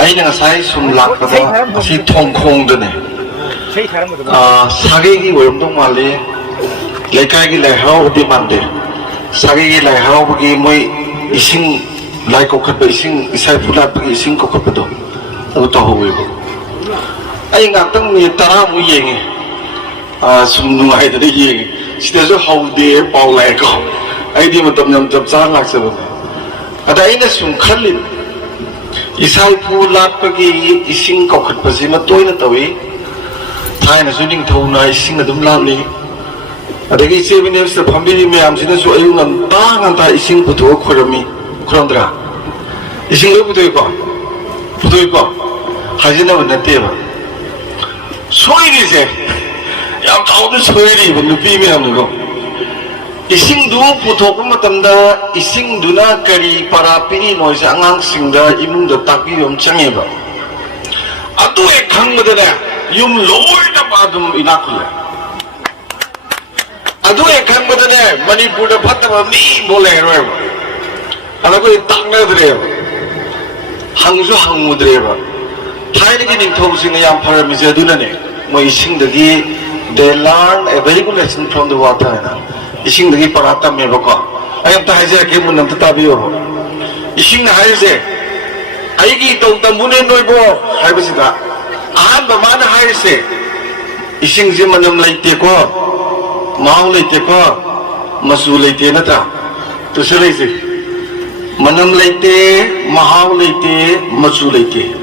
아이는 사이 숨 락하다 다시 통콩드네 사계기 월동동 말리 레카기 레하우디 만데 사계기 레하우기 뭐이 이싱 라이코 컷도 이싱 이사이 풀라쁘기 이싱 코컷도 또 하고요 아이 ngaktang mi tara mu yeng sum nungai da yeng sida so haude pau lai ko ai di matam nyam chap cha lak sa ba ada ina sum khalin isai pu lat pa gi ising ko khat pa si ma toina tawi thai na suning thau na ising adum lam ni ada gi se bine sa phambi me am sina su ayu ngam ta ising pu tho khorami khorandra ising lo pu tho ko hajina ba na te ba 소일이세 야 가오도 소일이 누비미 하는 거 이싱두 부토금 마tamda 이싱두나 까리 파라피니 노이스 앙앙싱다 이문도 딱비 엄청해 봐 아도에 강거들아 윰 로이다 바둠 이나클레 아도에 강거들아 마니푸르 파타바 미 몰레로 아나고 딱나드래요 항수 항무드래요 Thailand in Tosin Yam Paramis Dunane, Moising the Gi, they learn a very good lesson from the water. Ising the Parata Mevoko. I am Taizia Kimun and Tabio. Ising the Haise, Aigi told the Mune Noibo, Habisita. I am the man Haise. Ising Zimanum like Teko, Mau like Teko, Masule Tenata. To Selesi Manam Late, Mahau Late, Masulete.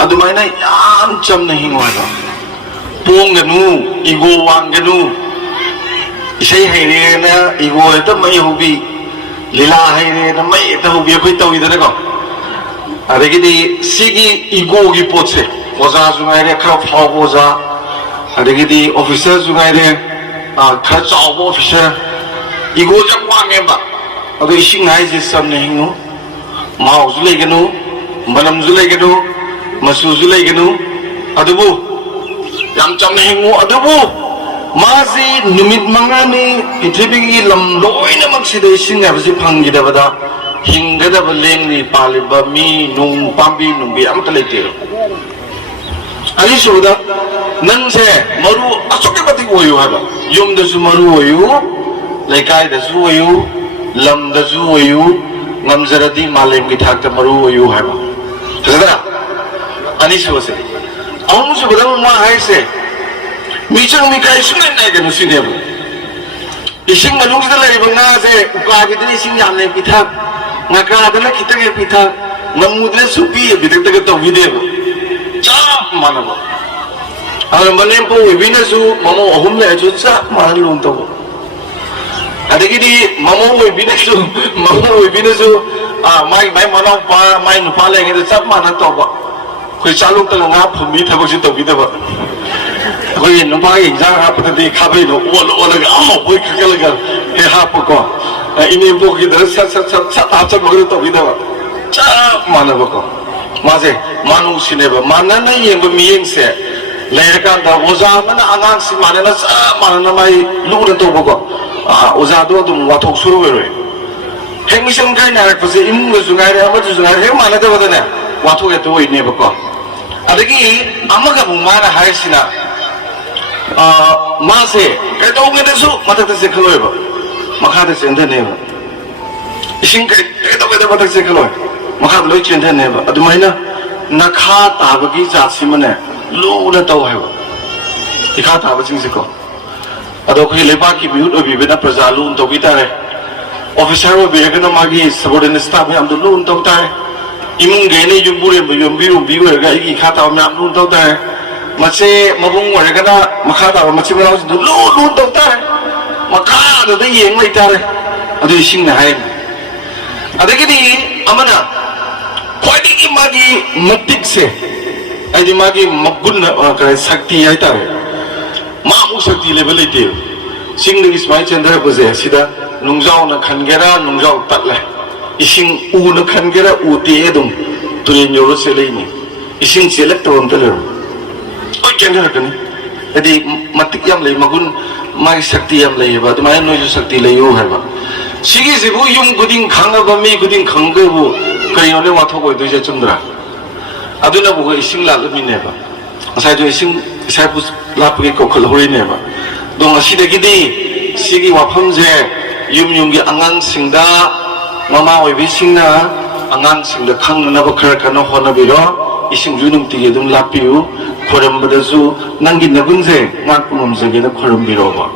Adumaina yam chamna hingwada ponganu igo wanganu isai hairena igo eta mai hobi lila hairena mai eta hobi khoi tawidana ko adegidi sigi igo gi potse oza jungaire kha phaw oza adegidi officer jungaire kha chaw officer igo jak wange ba adu ising hai je samne hingu mau zu leganu manam zu leganu Masuzu legenu adubu yam chamne hingu adubu mazi numit mangani pithibigi lam loina maksida ising absi phangida bada hingada balengni paliba mi nung pambi numbi amta lete ali suda nangse maru asoke pati oyu haba yum da su maru oyu lekai da su oyu lam da su oyu ngamzaradi malem ki thak da maru oyu haba sada Aniswase. Aum se badam ma haise. Michang mikai sungai naik ke nusi dia. Ising manung kita lagi bangga se. Uka kita ni ising yang naik pitha. Ngaka adalah kita ke pitha. Ngamudre supi bitak tak tahu video. Cak mana bo. Alam banem po wibina su mamo ahum le aja cak mana lung tahu. Ada kini mamo wibina su mai mana pa mai nupa lagi tu cak mana tahu. Koi calung telung ngap pumi thabo si tobi thabo. Koi numpang injang ngap tadi kabe no ol ga boy kakal ga he hap ko. Ini bo ki dar sat acha bagre tobi thabo. Cha mana bako. Maze manu sineba mana na yeng miyeng se. Lekan da oza mana angang si mana na mana na mai lu na to bako. Oza do dum wathok suru we. Hengmisang kai na ko se imu zungai re ama zungai he mana da badana. Wathok eto we ne bako. Adagi amaga bumana haisina mase kato ngene su matak se khaloy ba makha de sende ne ba ising kato matak se khaloy makha loi chen the ne ba adumaina nakha ta ba gi ja simane lu na taw hai ba ikha ta ba sing se ko ado khoi leba ki biut obi bena praja lu to bi ta re officer ba be ga na magi subordinate staff am do lu to ta imung gene jumbure biu ga iki khata ma lu to ta mache mabung wa ga na makhata ma mache ba lu to ta makha da yeng mai ta re adu sing na hai adagidi amana khwadi magi matik se ai magi magun ka sakti ai ta re ma mu sakti level ite sing ni smai chandra ko je sida nungjau na khangera nungjau tatla ising u na khangera u te edum tulen yoro selei ni ising select to onta lero oi chandra kan adi matik yam lei magun mai sakti yam lei ba mai no ju sakti lei yo ha ba sigi jibu yung guding khanga ba mi guding khangge bu kai ole wa thogoi do je chundra aduna bu ising la mi ne ba asai jo ising sai pu la pu ko khol hori ne ba dong asi de gi di sigi wa pham je yum gi angang singda mama oi bi singna angang singda khang na ba khar kana hona bi ro ising ju num ti ge dum la piu khoram ba da ju nang gi na gung je ngak pu ngom je ge na khoram bi ro ba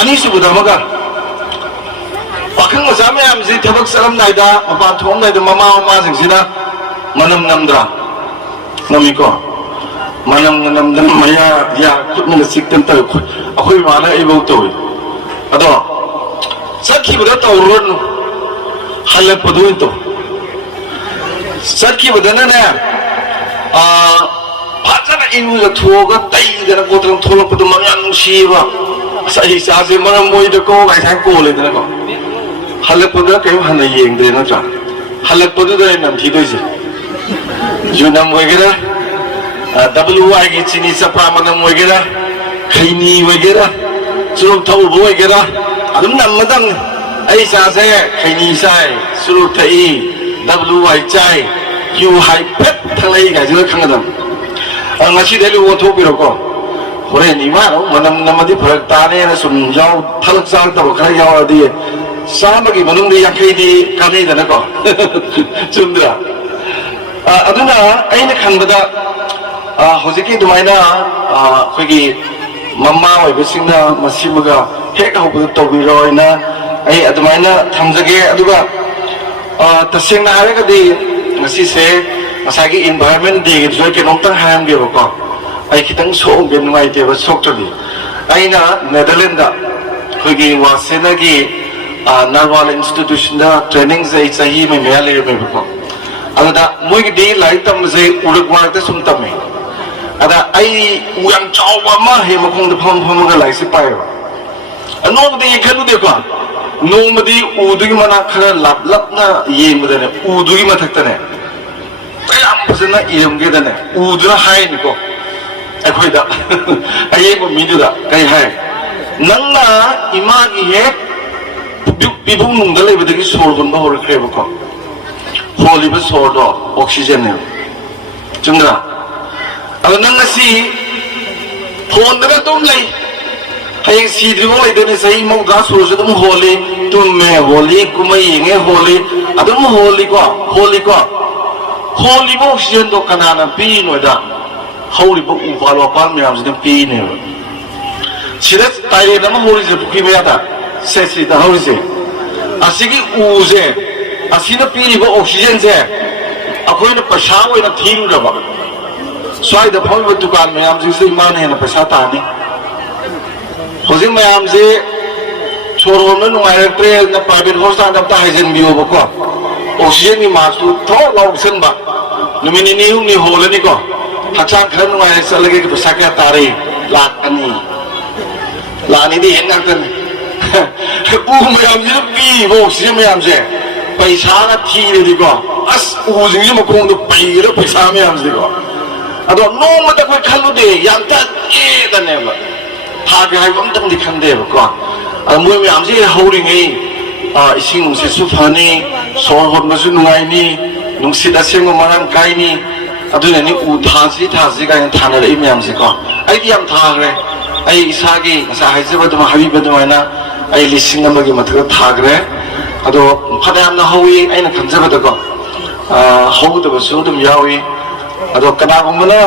ani su bu da ma ga pakhang ma sa me am ji thabak salam nai da ma thong nai da mama jing sina manam namdra nami ko manam namdra maya ya khut na sik tem ta akhoi ma na e bo to ado sakhi bu da to ron halak padu to sakhi bu da na na phajana inu la thoga tai da ko tang tholak padu ma yan si ba sai sa se manam moi da ko ga thang ko le da ko halak padu ka hana yeng de na cha halak padu da nam thi doi se junam वगैरह WI की चीनी सप्रामनम वगैरह खैनी वगैरह सुरुप थाउ वगैरह अदुम नमदंग आई सासे खैनी Sai सुरुप Thai WI चाय Q high pet Thalai गाजो खंगदम ngasi delu wo tho piro ko hore ni ma no manam namadi pharak ta ne na sum jaw thalak sang taw khara yaw adi samagi manung ri yakai di kanai da na ko chumdra aduna aina khanbada hojiki dumaina khoi mama oi bisingna masimaga hek hau to biroina ai adumaina thamjage aduga tasengna haraga di ngasi se masagi environment di joi ke nongtang hayam ge ko ai kitang so ben ngai te ba sok to di aina netherland da khoi wasena gi narwal institution da training zai chahi me mele me ko ada moi di lai tam je urak war ta sum tam me ada ai uyang chaw ba ma he ma khong da phom ga lai se pai ba ano de khanu de ko no ma di udu gi mana khara lap na ye ma de udu gi ma thak ta ne ayam phasana yem ge da ne udu na hai ni ko ai khoi da ai ko mi du da kai hai nang na ima gi he bi bung nung da le ba de gi sor gon ba hor kre ba ko holy ba sor do oxygen ne chungra alo nang asi phone da tum lai hay si dri mo lai de sai mo ga sur se dum holy tum me holy kumai nge holy adum holy ko holy bo oxygen do kanana pi no da holy bo u ba lo pa me am se pi ne sira tai le na holy se ki me da se si da holy se asigi u je asina pi bo oxygen je akoi na pasha oi na thiru da ba swai da phoi ba dukan me am ji se man he na pasha ta ni hoji me am je choro na ngai tre na private hospital da ta hajen bi ba ko oxygen ni ma su tho lau sen ba numini ni hum ni hole ni ko hakchang khan ngai sa lage ki pasha ka tare lak ani la ni di hen nak tan u me am ji pi bo oxygen me am je paisa na thi re di ko as u jing ji ma kong do pai re paisa me am ji ko ado no ma da ko khalu de yang ta e da ne ba tha ga hai bam dang di khan de ba ko moi me am ji hori ngai ising nung se su phani sor hot ma su ngai ni nung si da seng ma ran kai ni adu ne ni u tha si ga tha na re me am ji ko ai di am tha re ai isa gi sa hai se ba do habi ba do na ai lising ma gi ma tha gre ado phadam na hawi aina khanjaba da ko hau da su dum yawi ado kana gumna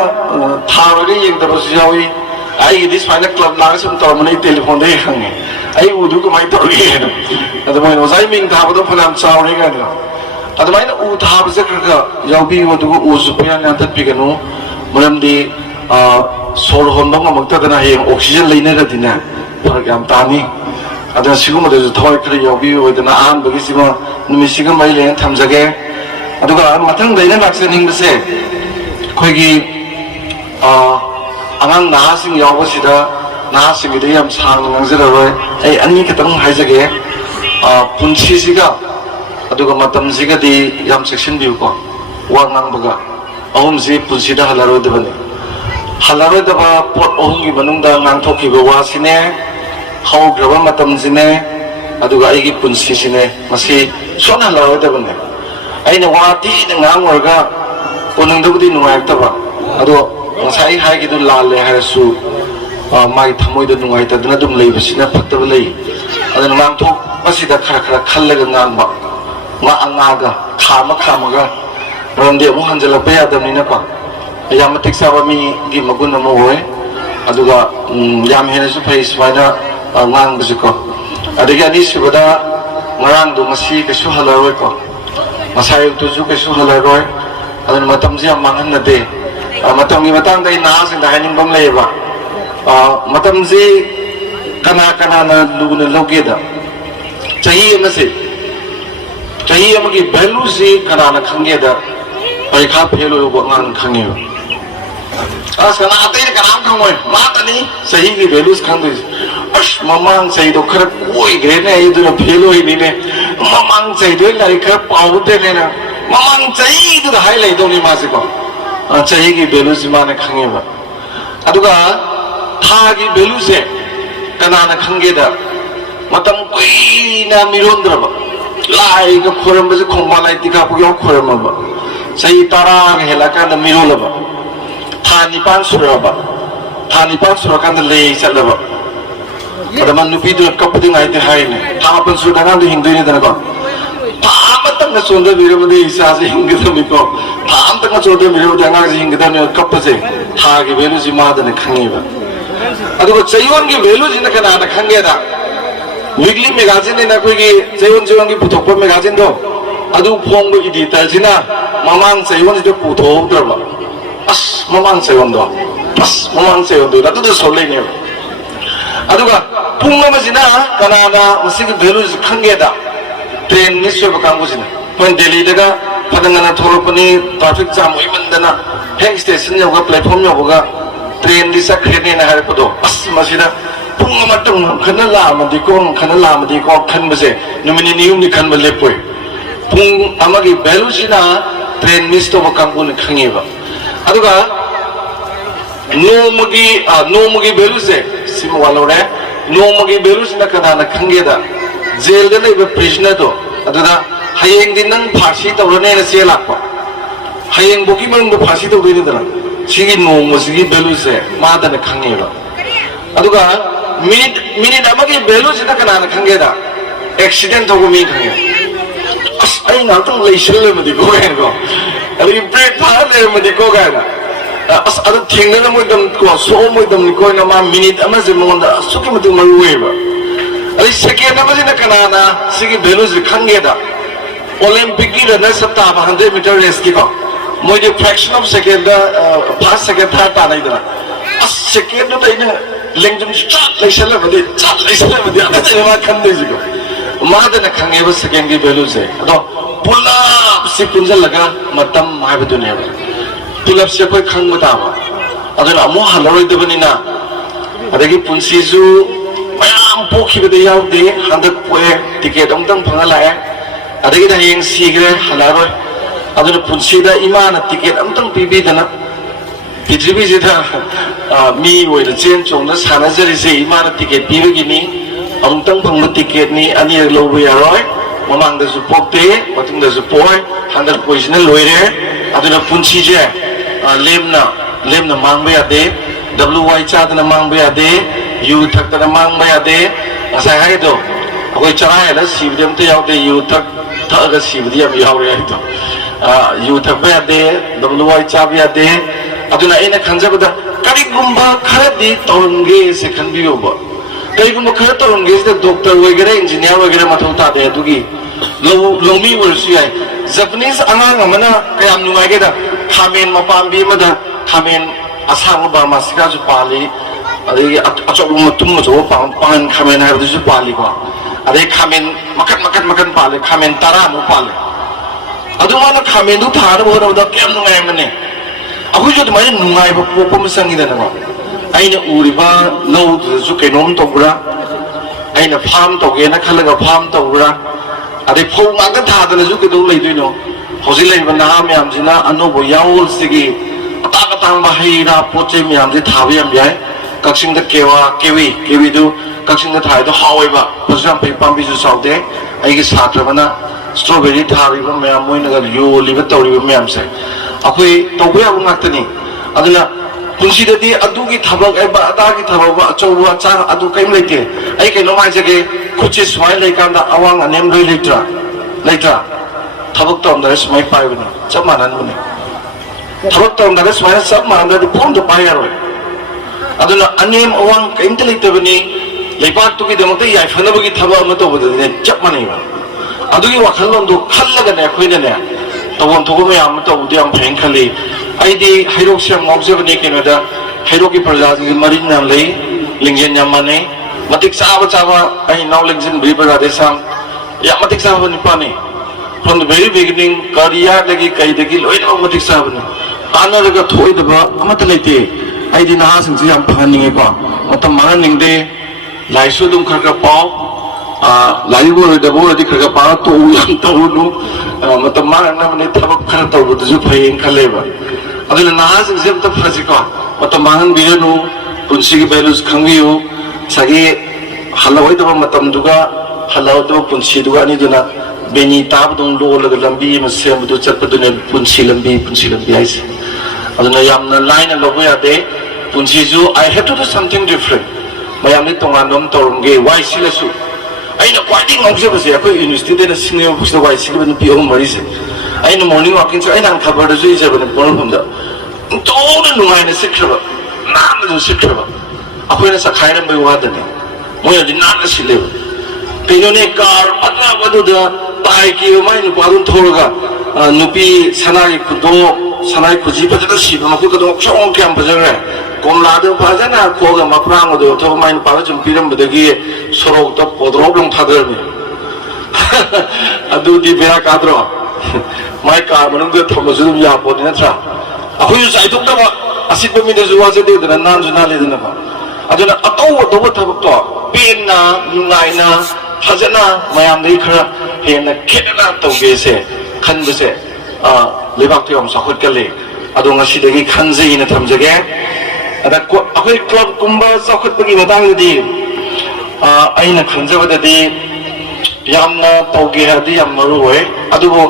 thawari yeng da su yawi ai this final club la sum to mani telephone de hange ai udu ko mai to ge ado mai no sai ming tha ba do phadam chawri ga da ado mai na u tha ba se ka yawi wo du u su pya na tat pi ga no maram di sor hon ba ngam ta na he oxygen leine da dina program ta ni ada sigu de thoi kre yobi oidana an bagi sima numi siga mai le thamjage aduga mathang daina lakse ning se khoi gi angang na sing yaw sida na sing de yam sang nang jera roi ai ani katang haijage punchi siga aduga matam siga di yam section view ko wangang baga ahum si punchi da halaro de bani halaro da ba pot ahum gi manung da ngang thokki ba wa sine hau graba matam sine aduga ai gi punsi sine masi sona law da bane ai na wa ti na ngang warga ꯀꯣꯟꯅꯪꯗꯕꯨꯗꯤ ꯅꯨꯡꯉꯥꯏꯔꯛꯇꯕ ꯑꯗꯣ ꯉꯁꯥꯏ ꯍꯥꯏꯒꯤꯗꯨ ꯂꯥꯜꯂꯦ ꯍꯥꯏꯔꯁꯨ ꯃꯥꯒꯤ ꯊꯃꯣꯏꯗ ꯅꯨꯡꯉꯥꯏꯇꯗꯅ ꯑꯗꯨꯝ ꯂꯩꯕꯁꯤꯅ ꯐꯠꯇꯕ ꯂꯩ ꯑꯗꯨꯅ ꯉꯥꯡꯊꯣꯛꯄꯁꯤꯗ ꯈꯔ ꯈꯜꯂꯒ ꯉꯥꯡꯕ ꯉꯥꯡꯉꯒ ꯈꯥꯝꯃꯒ ꯃꯔꯝꯗꯤ ꯑꯃꯨꯛ ꯍꯟꯖꯤꯜꯂꯛꯄ ꯌꯥꯗꯕꯅꯤꯅꯀꯣ ꯌꯥꯝ ꯃꯇꯤꯛ ꯆꯥꯕ ꯃꯤꯒꯤ ꯃꯒꯨꯟ ꯑꯃ ꯑꯣꯏ ꯑꯗꯨꯒ ꯌꯥꯝ ꯍꯦꯟꯅꯁꯨ ꯐꯩ ꯁꯨꯃꯥꯏꯅ ꯉꯥꯡꯕꯁꯤꯀꯣ ꯑꯗꯒꯤ ꯑꯅꯤꯁꯨꯕꯗ ꯉꯔꯥꯡꯗꯣ ꯉꯁꯤ ꯀꯩꯁꯨ ꯍꯜꯂꯔꯣꯏꯀꯣ ꯉꯁꯥꯏ ꯑꯌꯨꯛꯇꯨꯁꯨ ꯀꯩꯁꯨ ꯍꯜꯂꯔꯣꯏ ꯑꯗꯨꯅ ꯃꯇꯝꯁꯤ ꯌꯥꯝ ꯃꯥꯡꯍꯟꯅꯗꯦ ꯃꯇꯝꯒꯤ ꯃꯇꯥꯡꯗ ꯑꯩ ꯅꯍꯥꯁꯤꯡꯗ ꯍꯥꯏꯅꯤꯡꯕ ꯑꯃ ꯂꯩꯌꯦꯕ ꯃꯇꯝꯁꯤ ꯀꯅꯥꯅ ꯂꯨꯅ ꯂꯧꯒꯦꯗ ꯆꯍꯤ ꯑꯃꯒꯤ ꯚꯦꯂꯨꯁꯤ ꯀꯅꯥꯅ ꯈꯪꯒꯦꯗ ꯄꯔꯤꯈꯥ ꯐꯦꯜ ꯑꯣꯏꯔꯨꯕ ꯑꯉꯥꯡꯅ ꯈꯪꯉꯦꯕ ꯑꯁ ꯑꯇꯩꯅ ꯀꯅꯥꯝ ꯈꯪꯉꯣꯏ ꯃꯥꯇꯅꯤ ꯆꯍꯤꯒꯤ ꯚꯦꯂꯨꯁ ꯈꯪꯗꯣꯏꯁꯦ ꯑꯁ ꯃꯃꯥꯡ ꯆꯍꯤꯗꯣ ꯈꯔ ꯀꯣꯏꯈ꯭ꯔꯦꯅꯦ ꯑꯩ ꯑꯗꯨꯅ ꯐꯦꯜ ꯑꯣꯏꯅꯤꯅꯦ ꯃꯃꯥꯡ ꯆꯍꯤꯗꯣ ꯂꯥꯏꯔꯤꯛ ꯈꯔ ꯄꯥꯍꯧꯗ꯭ꯔꯦꯅꯦ ꯃꯃꯥꯡ ꯆꯍꯤꯗꯨꯗ ꯍꯥꯏ ꯂꯩꯗꯧꯅꯤ ꯃꯥꯁꯤꯀꯣ ꯆꯍꯤꯒꯤ ꯚꯦꯂꯨꯁꯤ ꯃꯥꯅ ꯈꯪꯉꯦꯕ ꯑꯗꯨꯒ ꯊꯥꯒꯤ ꯚꯦꯂꯨꯁꯦ ꯀꯅꯥꯅ ꯈꯪꯒꯦꯗ matam kui na mirondra ba lai ka khoram ba khomba lai tika pu yo khoram ba sai tara hela ka na mirola ba thani pan sura ba thani pan sura ka na le chala ba ada man nupi du kapudi ngai te hai ne tha pan sura na du hindu ne da ba tha matam na sonda biro ba de isa se hingu da mi ko tha am ta ka sonda biro da nga se hingu da ne kap se tha ge velu si ma da ne khangi ba adu chayon ge velu ji na kana na khange da weekly magazine na koi ge chayon ki puthok pa magazine do adu phong do editor jina mamang chayon ji pu tho dra ba as mamang chayon do adu do sol le ne adu ga pung ma jina kana na masi ge velu ji khange da train ni se ba kang bu jina pon delhi daga padanga na thoro pani traffic jam oi mandana hang station yo ga platform yo ga train di sa khene na har ko do as masida pung ma tung khana la ma di ko khan ba se numini nium ni khan ba le poi pung amagi value sina train miss to ba kang bu ni khangi ba aduga no magi value se sim walo re no magi value sina kana na khange da jail da nei ba prisoner to aduda hayeng din nang phasi to ne na se lak pa hayeng boki mang do phasi to ri da sigi no mo sigi value se ma da na khange ba aduga minute amagi value sina kana na khange da accident to mi khange as ai na tang Laishram le madi ko ga ko ali break tha le madi ko ga na as adu thingna na mo dam ko so mo dam ko na ma minute ama je mo da suki madu maru we ba ali second ama sina kana na sigi value se khange da Olympic ki runner sabta 100 meter race ki ko mo je fraction of second da first second third ta nai da as second da ina lengjum chat Laishram madi ana je ma khan de ji ko ma da na khange ba second ki value se ado pulap si punjal laga matam mai ba du ne ba pulap se koi khang ma ta ba ado na mo haloroi de bani na adagi punsi ju mayam pokhi ba de yaw de handak poe ticket dong phanga la adagi da yeng sigre halaroi ado na punsi da imana ticket amtang pibi da na pithribi je da mi woi da chen chong na sana jari se imana ticket pibi gini amtang phangma ticket ni ani lo bu ya roi mamang da su pokte matung da su poi handak position loire ado na punsi je lemna mangba ya de wy cha da na mangba ya de yu thak da na mangba ya de asai hai do akoi charai la sibdem te yaw de yu thak tha ga sibdem yaw re to yu thak ba ya de wy cha ba ya de aduna ina khanjaba da kari gumba kharadi tawrunge se khanbiyo ba kari gumba khara tawrunge se doctor wagera engineer wagera mathau ta de adugi lomi worsu yai Japanese angang amana kayam nungai ge da khamen mapambi ma da khamen asang ba masika ju pali adegi achok mutum mo jo pan khamen har du ju pali ko ade khamen makan pali khamen tara mo pali adu mana khamen du thar bo da kem nungai mane aku ju mai nungai ba pop mo sangi da na aina uriba lo ju kenom to bura aina farm to ge na khalaga farm to bura ade phou ma ka tha da ju ke do lei dui no hoji lei ba na myam jina anu bo yaul sigi ata tang ba hai ra poche myam ji tha bi am yai kaksing da kewi du kaksing da thai do hawai ba pasam pe pam bi ju sau de ai gi sa tra bana strawberry tha ri ba myam moi na ga yo li ba to ri ba myam se ꯑꯩꯈꯣꯏ ꯇꯧꯕ ꯌꯥꯕ ꯉꯥꯛꯇꯅꯤ ꯑꯗꯨꯅ ꯄꯨꯟꯁꯤꯗꯗꯤ ꯑꯗꯨꯒꯤ ꯊꯕꯛ ꯑꯩꯕ ꯑꯗꯥꯒꯤ ꯊꯕꯛ ꯑꯆꯧꯕ ꯑꯆꯥꯡ ꯑꯗꯨ ꯀꯔꯤꯝ ꯂꯩꯇꯦ ꯑꯩ ꯀꯩꯅꯣꯝ ꯍꯥꯏꯖꯒꯦ ꯈꯨꯠꯁꯦ ꯁꯨꯃꯥꯏꯅ ꯂꯩꯀꯥꯟꯗ ꯑꯋꯥꯡ ꯑꯅꯦꯝ ꯂꯣꯏ ꯂꯩꯇ꯭ꯔꯥ ꯊꯕꯛ ꯇꯧꯔꯝꯗꯥꯏꯗ ꯁꯨꯃꯥꯏꯅ ꯄꯥꯏꯕꯅꯤ ꯆꯞ ꯃꯥꯟꯅꯕꯅꯤ ꯊꯕꯛ ꯇꯧꯔꯝꯗꯥꯏꯗ ꯁꯨꯃꯥꯏꯅ ꯆꯞ ꯃꯥꯟꯅꯗ꯭ꯔꯗꯤ ꯐꯣꯟꯗꯣ ꯄꯥꯏ ꯌꯥꯔꯣꯏ ꯑꯗꯨꯅ ꯑꯅꯦꯝ ꯑꯋꯥꯡ ꯀꯔꯤꯝꯇ ꯂꯩꯇꯕꯅꯤ ꯂꯩꯕꯥꯛꯇꯨꯒꯤꯗꯃꯛꯇ ꯌꯥꯏꯐꯅꯕꯒꯤ ꯊꯕꯛ ꯑꯃ ꯇꯧꯕꯗꯗꯤꯅꯦ ꯆꯞ ꯃꯥꯟꯅꯩꯕ ꯑꯗꯨꯒꯤ ꯋꯥꯈꯜꯂꯣꯟꯗꯣ ꯈꯜꯂꯒꯅꯦ ꯑꯩꯈꯣꯏꯅꯅꯦ ꯇꯧꯐꯝ ꯊꯣꯛꯄ ꯃꯌꯥꯝ ꯑꯃ ꯇꯧꯕꯗꯤ ꯌꯥꯝ ꯐꯩꯅ ꯈꯜꯂꯤ ꯑꯩꯗꯤ ꯍꯩꯔꯣꯛꯁꯦ ꯌꯥꯝ ꯉꯥꯎꯖꯕꯅꯤ ꯀꯩꯅꯣꯗ ꯍꯩꯔꯣꯛꯀꯤ ꯄ꯭ꯔꯖꯥꯁꯤꯡꯁꯦ ꯃꯔꯤꯟ ꯌꯥꯝ ꯂꯩ ꯂꯤꯡꯖꯦꯜ ꯌꯥꯝ ꯃꯥꯟꯅꯩ ꯃꯇꯤꯛ ꯆꯥꯕ ꯑꯩ ꯏꯅꯥꯎ ꯂꯤꯡꯖꯦꯟꯕꯤ ꯕ꯭ꯔꯥꯗꯦꯁꯥꯝ ꯌꯥꯝ ꯃꯇꯤꯛ ꯆꯥꯕ ꯅꯨꯄꯥꯅꯤ from the very beginning ꯀꯔꯤꯌꯥꯗꯒꯤ ꯀꯩꯗꯒꯤ ꯂꯣꯏꯅꯃꯛ ꯃꯇꯤꯛ ꯆꯥꯕꯅꯤ ꯇꯥꯟꯅꯔꯒ ꯊꯣꯛꯑꯣꯏꯗꯕ ꯑꯃꯠꯇ ꯂꯩꯇꯦ ꯑꯩꯗꯤ ꯅꯍꯥꯁꯤꯡꯁꯦ ꯌꯥꯝ ꯐꯍꯟꯅꯤꯡꯉꯦꯀꯣ ꯃꯇꯝ ꯃꯥꯡꯍꯟꯅꯤꯡꯗꯦ ꯂꯥꯏꯔꯤꯛꯁꯨ ꯑꯗꯨꯝ ꯈꯔ ꯄꯥꯎ ꯂꯥꯏꯔꯤꯛ ꯑꯣꯏꯔꯣꯏꯗꯕ ꯑꯣꯏꯔꯗꯤ ꯈꯔ ꯄꯥꯔ ꯇꯣꯛꯎ ꯌꯥꯝ ꯇꯧꯔꯨꯅꯨ ꯃꯇꯝ ꯃꯥꯡꯍꯟꯅꯕꯅꯤ ꯊꯕꯛꯈꯔ ꯇꯧꯕꯗꯨꯁꯨ ꯐꯩꯌꯦꯅ ꯈꯜꯂꯦꯕ ꯑꯗꯨꯅ ꯅꯍꯥꯁꯤꯡꯁꯦ ꯑꯝꯇ ꯐꯁꯤꯀꯣ ꯃꯇꯝ ꯃꯥꯡꯍꯟꯕꯤꯔꯅꯨ ꯄꯨꯟꯁꯤꯒꯤ ꯚꯦꯂꯨꯁ ꯈꯪꯕꯤꯌꯨ ꯉꯁꯥꯏꯒꯤ ꯍꯜꯂꯛꯑꯣꯏꯗꯕ ꯃꯇꯝꯗꯨꯒ ꯍꯜꯂꯛꯑꯣꯏꯗꯕ ꯄꯨꯟꯁꯤꯗꯨꯒ ꯑꯅꯤꯗꯨꯅ ꯕꯦꯅꯤ ꯇꯥꯕꯗꯧ ꯂꯣꯜꯂꯒ ꯂꯝꯕꯤ ꯑꯃ ꯁꯦꯝꯕꯗꯨ ꯆꯠꯄꯗꯨꯅ ꯄꯨꯟꯁꯤ ꯂꯝꯕꯤ ꯍꯥꯏꯁꯦ ꯑꯗꯨꯅ ꯌꯥꯝꯅ ꯂꯥꯏꯅ ꯂꯧꯕ ꯌꯥꯗꯦ ꯄꯨꯟꯁꯤꯁꯨ I have to do something different ꯃꯌꯥꯝꯗꯤ ꯇꯣꯉꯥꯟꯕ ꯑꯃ ꯇꯧꯔꯝꯒꯦ ꯋꯥꯏ ꯁꯤꯜꯂꯁꯨ ꯑꯩꯅ ꯈ꯭ꯋꯥꯏꯗꯒꯤ ꯉꯥꯎꯖꯕꯁꯦ ꯑꯩꯈꯣꯏ ꯌꯨꯅꯤꯚꯔꯁꯤꯇꯤꯗ ꯁꯤꯡꯅꯦꯕꯁꯤꯗ ꯋꯥꯏ ꯁꯤꯜꯂꯤꯕ ꯅꯨꯄꯤ ꯑꯍꯨꯝ ꯃꯔꯤꯁꯦ ꯑꯩꯅ ꯃꯣꯔꯅꯤꯡ ꯋꯥꯛꯀꯤꯡꯁꯨ ꯑꯩꯅ ꯈꯕꯔꯗꯁꯨ ꯏꯖꯕꯅꯦ ꯄꯣꯠꯐꯝꯗ ꯇꯣꯡꯅ ꯅꯨꯡꯉꯥꯏꯅ ꯁꯤꯠꯈ꯭ꯔꯕ ꯅꯥꯟꯅꯁꯨ ꯁꯤꯠꯈ꯭ꯔꯕ ꯑꯩꯈꯣꯏꯅ ꯆꯈꯥꯏꯔꯝꯕꯒꯤ ꯋꯥꯗꯅꯦ ꯃꯣꯏꯅꯗꯤ ꯅꯥꯟꯅ ꯁꯤꯠꯂꯦꯕ ꯀꯩꯅꯣꯅꯦ ꯀꯥꯔ ꯐꯖꯕꯗꯨꯗ ꯇꯥꯏꯈꯤꯕ ꯃꯥꯏ ꯅꯨꯄꯥꯗꯨꯅ ꯊꯧꯔꯒ ꯅꯨꯄꯤ ꯁꯅꯥꯒꯤ ꯈꯨꯗꯣꯞ ꯁꯅꯥꯒꯤ ꯈꯨꯖꯤ ꯐꯖꯅ ꯁꯤꯕ ꯃꯈꯨꯠꯀꯗꯣ ꯁꯣꯡ ꯀꯌꯥꯝ ꯐꯖꯈ꯭ರೆ ꯀꯣꯝꯂꯥꯗꯣ ꯐꯖꯅ ꯈꯣꯛꯑꯒ ꯃꯄ꯭ꯔꯥꯡꯒꯗꯣ ꯊꯧꯔꯒ ꯃꯥꯏ ꯅꯨꯄꯥꯗ ꯁꯨꯝ ꯄꯤꯔꯝꯕꯗꯒꯤ ꯁꯣꯔꯣꯛꯇ ꯄꯣꯗ꯭ꯔꯣꯛ ꯂꯣꯡ ꯊꯥꯗꯔꯝꯃꯤ ꯑꯗꯨꯗꯤ ꯕꯦꯔꯥ ꯀꯥꯗ꯭ꯔꯣ ꯃꯥꯏ ꯀꯥꯔ ꯃꯅꯨꯡꯗ ꯊꯝꯕꯁꯨ ꯑꯗꯨꯝ ꯌꯥꯄꯣꯠꯅꯤ ꯅꯠꯇ꯭ꯔꯥ ꯑꯩꯈꯣꯏꯁꯨ ꯆꯥꯏꯊꯣꯛꯇꯕ ꯑꯁꯤꯠꯄ ꯃꯤꯗꯁꯨ ꯋꯥꯖꯗꯦꯗꯅ ꯅꯥꯟꯁꯨ ꯅꯥꯜꯂꯦꯗꯅꯀꯣ ꯑꯗꯨꯅ ꯑꯇꯧꯕ ꯊꯕꯛꯇꯣ ꯄꯦꯟꯅ ꯅꯨꯡꯉꯥꯏꯅ ꯐꯖꯅ ꯃꯌꯥꯝꯗꯒꯤ ꯈꯔ ꯍꯦꯟꯅ ꯈꯦꯠꯅꯅ ꯇꯧꯒꯦꯁꯦ ꯈꯟꯕꯁꯦ ꯂꯩꯕꯥꯛꯇꯣ ꯌꯥꯝ ꯆꯥꯎꯈꯠꯀꯜꯂꯤ ꯑꯗꯣ ꯉꯁꯤꯗꯒꯤ ꯈꯟꯖꯩꯅ ꯊꯝꯖꯒꯦ ꯑꯗ ꯑꯩꯈꯣꯏ ꯀ꯭ꯂꯕꯀꯨꯝꯕ ꯆꯥꯎꯈꯠꯄꯒꯤ ꯃꯇꯥꯡꯗꯗꯤ ꯑꯩꯅ ꯈꯟꯖꯕꯗꯗꯤ ꯌꯥꯝꯅ ꯇꯧꯒꯦ ꯍꯥꯏꯕꯗꯤ ꯌꯥꯝ ꯃꯔꯨ ꯑꯣꯏ ꯑꯗꯨꯕꯨ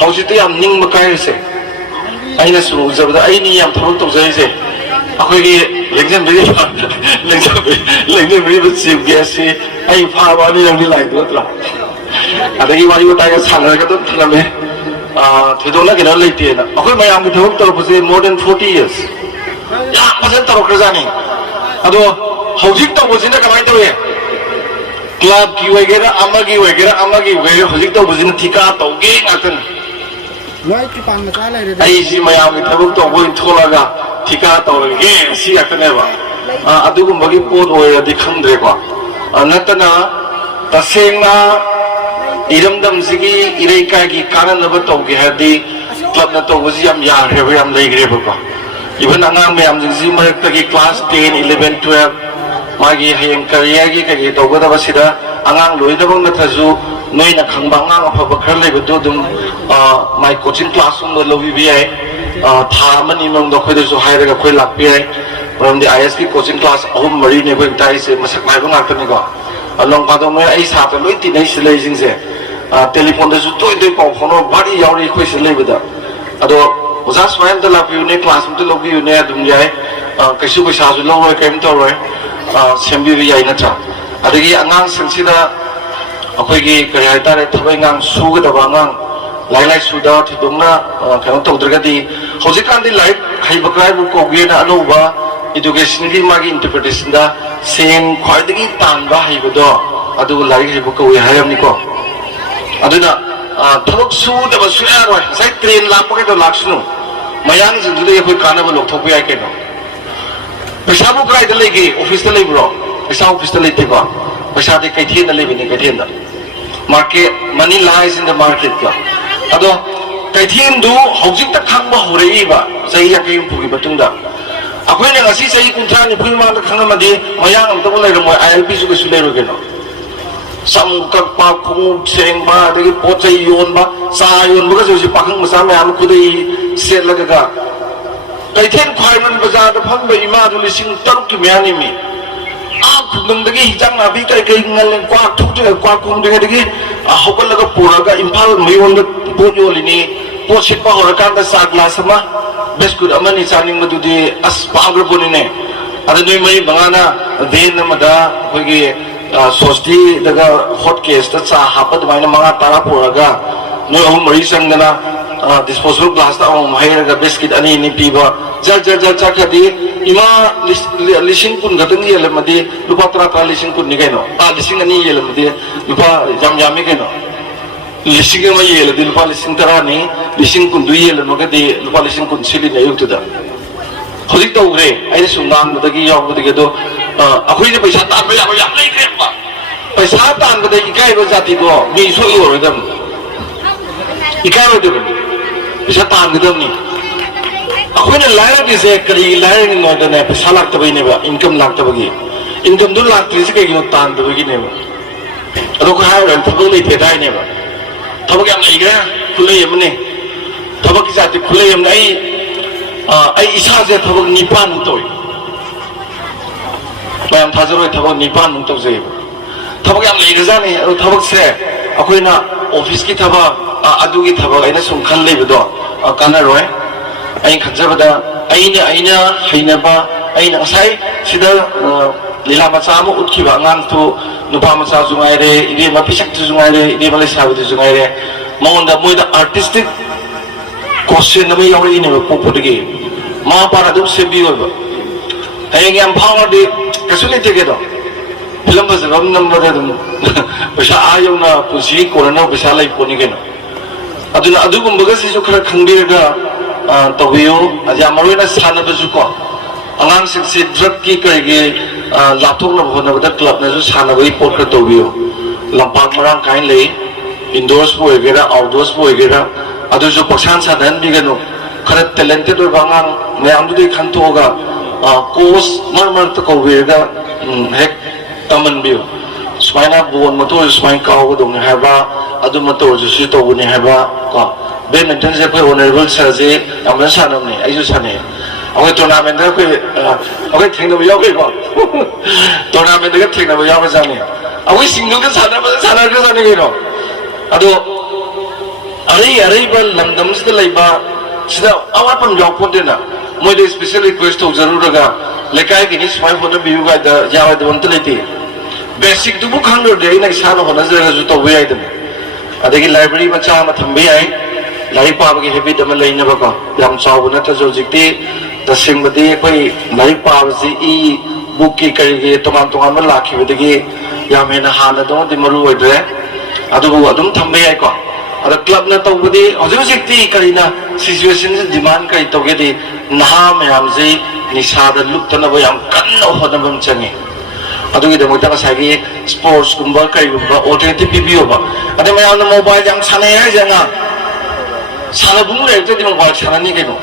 ꯍꯧꯖꯤꯛꯇꯤ ꯌꯥꯝ ꯅꯤꯡꯕ ꯀꯥꯏꯔꯤꯁꯦ ꯑꯩꯅ ꯁꯨꯝ ꯎꯖꯕꯗ ꯑꯩꯅꯤ ꯌꯥꯝ ꯊꯕꯛ ꯇꯧꯖꯔꯤꯁꯦ ꯑꯩꯈꯣꯏꯒꯤ ꯂꯦꯡꯖꯟꯕꯤꯔꯤꯕ ꯆꯤꯐ ꯒꯦꯁꯁꯤ ꯑꯩ ꯐꯥꯕ ꯑꯅꯤꯔꯛꯗꯤ ꯂꯥꯛꯏꯗꯨ ꯅꯠꯇ꯭ꯔꯥ ꯑꯗꯒꯤ ꯋꯥꯔꯤ ꯋꯥꯇꯥꯏꯒ ꯁꯥꯟꯅꯔꯒ ꯑꯗꯨꯝ ꯊꯝꯂꯝꯃꯦ ꯊꯣꯏꯗꯣꯛꯅ ꯀꯩꯅꯣ ꯂꯩꯇꯦꯅ ꯑꯩꯈꯣꯏ ꯃꯌꯥꯝꯒꯤ ꯊꯕꯛ ꯇꯧꯔꯛꯄꯁꯦ more than 40 years ꯌꯥꯝ ꯐꯖꯅ ꯇꯧꯔꯛꯈ꯭ꯔꯖꯥꯠꯅꯤ ꯑꯗꯣ ꯍꯧꯖꯤꯛ ꯇꯧꯕꯁꯤꯅ ꯀꯃꯥꯏꯅ ꯇꯧꯏ ꯀ꯭ꯂꯕꯀꯤ ꯑꯣꯏꯒꯦꯔꯥ ꯑꯃꯒꯤ ꯑꯣꯏꯒꯦꯔꯥ ꯍꯧꯖꯤꯛ ꯇꯧꯕꯁꯤꯅ ꯊꯤꯀꯥ ꯇꯧꯒꯦ ꯉꯥꯛꯇꯅꯤ ꯑꯩꯁꯤ ꯃꯌꯥꯝꯒꯤ ꯊꯕꯛ ꯇꯧꯕ ꯑꯣꯏꯅ ꯊꯣꯛꯂꯒ ꯊꯤꯀꯥ ꯇꯧꯔꯒꯦ ꯁꯤ ꯉꯥꯛꯇꯅꯦꯕ ꯑꯗꯨꯒꯨꯝꯕꯒꯤ ꯄꯣꯠ ꯑꯣꯏꯔꯗꯤ ꯈꯪꯗ꯭ꯔꯦꯀꯣ ꯅꯠꯇꯅ ꯇꯁꯦꯡꯅ ꯏꯔꯝꯗꯝꯁꯤꯒꯤ ꯏꯔꯩꯀꯥꯏꯒꯤ ꯀꯥꯟꯅꯅꯕ ꯇꯧꯒꯦ ꯍꯥꯏꯔꯗꯤ ꯀ꯭ꯂꯕꯅ ꯇꯧꯕꯁꯤ ꯌꯥꯝ ꯌꯥꯈ꯭ꯔꯦꯕ ꯌꯥꯝ ꯂꯩꯈ꯭ꯔꯦꯕꯀꯣ ꯏꯚꯟ ꯑꯉꯥꯡ ꯃꯌꯥꯝꯁꯤꯡꯁꯤ ꯃꯔꯛꯇꯒꯤ ꯀ꯭ꯂꯥꯁ 10, 11, 12 ꯃꯥꯒꯤ ꯍꯌꯦꯡ ꯀꯔꯤꯌꯔꯒꯤ ꯀꯩꯀꯩ ꯇꯧꯒꯗꯕꯁꯤꯗ ꯑꯉꯥꯡ ꯂꯣꯏꯅꯃꯛ ꯅꯠꯇ꯭ꯔꯁꯨ ꯅꯣꯏꯅ ꯈꯪꯕ ꯑꯉꯥꯡ ꯑꯐꯕ ꯈꯔ ꯂꯩꯕꯗꯣ ꯑꯗꯨꯝ ꯃꯥꯏ ꯀꯣꯆꯤꯡ ꯀ꯭ꯂꯥꯁꯀꯨꯝꯕ ꯂꯧꯕꯤꯕ ꯌꯥꯏ ꯊꯥ ꯑꯃꯅꯤ ꯃꯅꯨꯡꯗ ꯑꯩꯈꯣꯏꯗꯁꯨ ꯍꯥꯏꯔꯒ ꯑꯩꯈꯣꯏ ꯂꯥꯛꯄ ꯌꯥꯏ ꯃꯔꯝꯗꯤ IS ꯀꯤ ꯀꯣꯆꯤꯡ ꯀ꯭ꯂꯥꯁ 3-4ꯅꯤ ꯑꯩꯈꯣꯏ ꯇꯥꯛꯏꯁꯦ ꯃꯁꯛ ꯅꯥꯏꯕ ꯉꯥꯛꯇꯅꯤꯀꯣ ꯅꯣꯡ ꯐꯥꯗꯣꯛ ꯅꯣꯏ ꯑꯩ ꯁꯥꯇ꯭ꯔ ꯂꯣꯏ ꯇꯤꯟꯅꯩ ꯁꯤ ꯂꯩꯁꯤꯡꯁꯦ ꯇꯦꯂꯤꯐꯣꯟꯗꯁꯨ ꯇꯣꯏ ꯄꯥꯎ ꯐꯥꯎꯅꯕ ꯚꯥꯔꯤ ꯌꯥꯎꯔꯤ ꯑꯩꯈꯣꯏ ꯁꯤ ꯂꯩꯕꯗ ꯑꯗꯣ ꯑꯣꯖꯥ ꯁꯨꯃꯥꯏꯅ ꯑꯝꯇ ꯂꯥꯛꯄꯤꯌꯨꯅꯦ ꯀ꯭ꯂꯥꯁ ꯑꯝꯇ ꯂꯧꯕꯤꯌꯨꯅꯦ ꯑꯗꯨꯝ ꯌꯥꯏ ꯀꯩꯁꯨ ꯄꯩꯁꯥꯁꯨ ꯂꯧꯔꯣꯏ ꯀꯔꯤꯝ ꯇꯧꯔꯣꯏ ꯁꯦꯝꯕꯤꯕ ꯌꯥꯏ ꯅꯠꯇ꯭ꯔꯥ ꯑꯗꯒꯤ ꯑꯉꯥꯡꯁꯤꯡꯁꯤꯗ ꯑꯩꯈꯣꯏꯒꯤ ꯀꯔꯤ ꯍꯥꯏꯇꯥꯔꯦ ꯊꯕꯛ ꯏꯪꯈꯥꯡ ꯁꯨꯒꯗꯕ ꯑꯉꯥꯡ ꯂꯥꯏꯔꯤꯛ ꯂꯥꯏꯁꯨꯗ ꯊꯣꯏꯗꯣꯛꯅ ꯀꯩꯅꯣ ꯇꯧꯗ꯭ꯔꯒꯗꯤ ꯍꯧꯖꯤꯛꯀꯥꯟꯗꯤ ꯂꯥꯏꯔꯤꯛ ꯍꯩꯕ ꯀꯔꯥꯏꯕꯨ ꯀꯧꯒꯦꯅ ꯑꯅꯧꯕ ꯏꯗꯨꯀꯦꯁꯟꯒꯤ ꯃꯥꯒꯤ ꯏꯟꯇꯔꯄ꯭ꯔꯤꯇꯦꯁꯟꯗ ꯁꯦꯟ ꯈ꯭ꯋꯥꯏꯗꯒꯤ ꯇꯥꯟꯕ ꯍꯩꯕꯗꯣ ꯑꯗꯨꯒ ꯂꯥꯏꯔꯤꯛ ꯍꯩꯕ ꯀꯧꯏ ꯍꯥꯏꯔꯝꯅꯤꯀꯣ ꯑꯗꯨꯅ ꯊꯕꯛ ꯁꯨꯗꯕ ꯁꯨꯡꯌꯥ ꯌꯥꯔꯣꯏ ꯉꯁꯥꯏ ꯇ꯭ꯔꯦꯟ ꯂꯥꯛꯄ ꯀꯩꯗꯣ ꯂꯥꯛꯁꯅꯨ ꯃꯌꯥꯡꯁꯤꯡꯗꯨꯗꯒꯤ ꯑꯩꯈꯣꯏ ꯀꯥꯟꯅꯕ ꯂꯧꯊꯣꯛꯄ ꯌꯥꯏ ꯀꯩꯅꯣ ꯄꯩꯁꯥꯕꯨ ꯀꯗꯥꯏꯗ ꯂꯩꯒꯦ ꯑꯣꯐꯤꯁꯇ ꯂꯩꯕ꯭ꯔꯣ ꯄꯩꯁꯥ ꯑꯣꯐꯤꯁꯇ ꯂꯩꯇꯦꯀꯣ ꯄꯩꯁꯥꯗꯤ ꯀꯩꯊꯦꯜꯗ ꯂꯩꯕꯅꯤ ꯀꯩꯊꯦꯜꯗ ꯃꯥꯔꯀꯦꯠ ꯃꯅꯤ ꯂꯥꯏꯁ ꯏꯟ ꯗ ꯃꯥꯔꯀꯦꯠꯀ ꯑꯗꯣ ꯀꯩꯊꯦꯜꯗꯨ ꯍꯧꯖꯤꯛꯇ ꯈꯪꯕ ꯍꯧꯔꯛꯏꯕ ꯆꯍꯤ 50-60ꯒꯤ ꯃꯇꯨꯡꯗ ꯑꯩꯈꯣꯏꯅ ꯉꯁꯤ ꯆꯍꯤ 30-40 ꯃꯃꯥꯡꯗ ꯈꯪꯉꯝꯃꯗꯤ ꯃꯌꯥꯡ ꯑꯃꯇꯕꯨ ꯂꯩꯔꯝꯃꯣꯏ ILPꯁꯨ ꯀꯩꯁꯨ ꯂꯩꯔꯣꯏ ꯀꯩꯅꯣ ꯁꯝ ꯀꯛꯄ ꯈꯣꯡꯎꯞ ꯁꯦꯡꯕ ꯑꯗꯒꯤ ꯄꯣꯠ ꯆꯩ ꯌꯣꯟꯕ ꯆꯥ ꯌꯣꯟꯕꯒꯁꯨ ꯍꯧꯖꯤꯛ ꯄꯥꯈꯪ ꯃꯆꯥ ꯃꯌꯥꯝ ꯈꯨꯗꯩ ꯁꯦꯠꯂꯒ ꯀꯩꯊꯦꯜ ꯈ꯭ꯋꯥꯏꯔꯣꯟ ꯕꯖꯥꯔꯗ ꯐꯝꯕ ꯏꯃꯥꯗꯨ 6,000ꯒꯤ ꯃꯌꯥꯅꯤꯃꯤ ꯈꯨꯡꯒꯪꯗꯒꯤ ꯍꯤꯟꯖꯥꯡ ꯅꯥꯄꯤ ꯀꯩ ꯉꯜꯂꯦ ꯀ꯭ꯋꯥꯛ ꯈꯣꯡꯗ꯭ꯔꯤꯉꯩꯗꯒꯤ ꯍꯧꯒꯠꯂꯒ ꯄꯨꯔꯒ ꯏꯝꯐꯥꯜ ꯃꯌꯣꯟꯗ ꯄꯣꯠ ꯌꯣꯜꯂꯤꯅꯤ पोषित पहर कांदा चा ग्लास अमा बिस्कुट अमनी चानिंग मदुदी अस पाग्रबुनिने अद नुई मई बंगाना देन अमदा अखोगी सोस्ती दगा हॉट केस ता चा हापद माइना मंगा तारा पुरगा नुई अहुम मरी संगना disposable glass ta om hairaga biscuit ani ni piba jar jar jar chakadi ima lising kun gatang yelamadi lupa tra lising kun ni kaino lising ani yelamadi lupa jam jam ni kaino lising ma yeladi lupa lising tara ni lising kun du yelamagadi lupa lising kun sili na yuktuda hodik tawre ai sungan badagi yaw badagi do akhoi ni paisa tan ba ya yam lai kreba paisa tan badagi kai ro jati do mi so yorodam ikai ro de bisa tahan gitu nih. Aku ini lahir di sini kali lahir ini nggak ada nih, bisa lak tapi ini pak, income lak tapi gini, income dulu lak di sini kayak gini tahan tapi gini pak. Atau kau hari orang tapi ini beda ini pak. Tapi yang lagi kan, kulai yang mana? Tapi kita tu kulai yang mana? Ai isa saja tapi nipan untuk. Bayang tajaroi tapi nipan untuk saya. Tapi yang lagi kan nih, tapi saya, aku ini office kita pak. Adugi thaba aina sumkhan leibedo kana roi ai khanjabada aina hainaba aina sai sida lila macha mu utkiba ngang tu nupa macha jungai re ide ma pisak tu jungai re ide male sabu tu jungai re monda moida artistic question nami yawri ne popodigi ma para dum sebi oba ai ngam phawa de kasuli tegedo film bazam number dum pesa ayona pusi korana pesa lai poni gena aduna adugumbaga sisu khara khangbiraga tawbiyo aja maruna sanabajuko angang singsi drug ki karige lathokna bhonabada club na ju sanabai pot ka tawbiyo lampak marang kain lei indoors bo egera outdoors bo egera adu ju paksan sadan bigano khara talented oi bangang mayam du dei khantoga course mar ta kawbiraga hek taman biyo smaina bon motor smain kaw dong haba adu motor ju si to ni haba ko badminton je ko honorable sir je amna sanam ni ai ju sane akai tournament da ko akai theng no yaw ko tournament da theng no yaw ba jani akai single ka sana ba sana ka sane ko adu ari ba lamdam sida laiba sida awapam yaw pon de na moi de special request to zarur ga lekai ki ni smile photo view ga da yaw da won teleti basic du bu khang de ina sana hona jara ju to wi ai de adagi library macha ma thambi ai lai pa ba gi habit ama leina ba ko yam chaw na ta jo jikti ta sing badi koi lai pa ba si e book ki kari ge toman toman ma lakhi badi yam hena hala do di maru odre adu adum thambi ai ko ada club na to badi hoju jikti kari na situation demand kai to ge di naha mayam ji nisha da lup ta na ba yam kan no hoda bam changi adugi demo ta sagi sports kumba kai kumba alternative bibiyo ba ade mayam na mobile jam sanai ai janga sana bung le te dimo ba sana ni ke no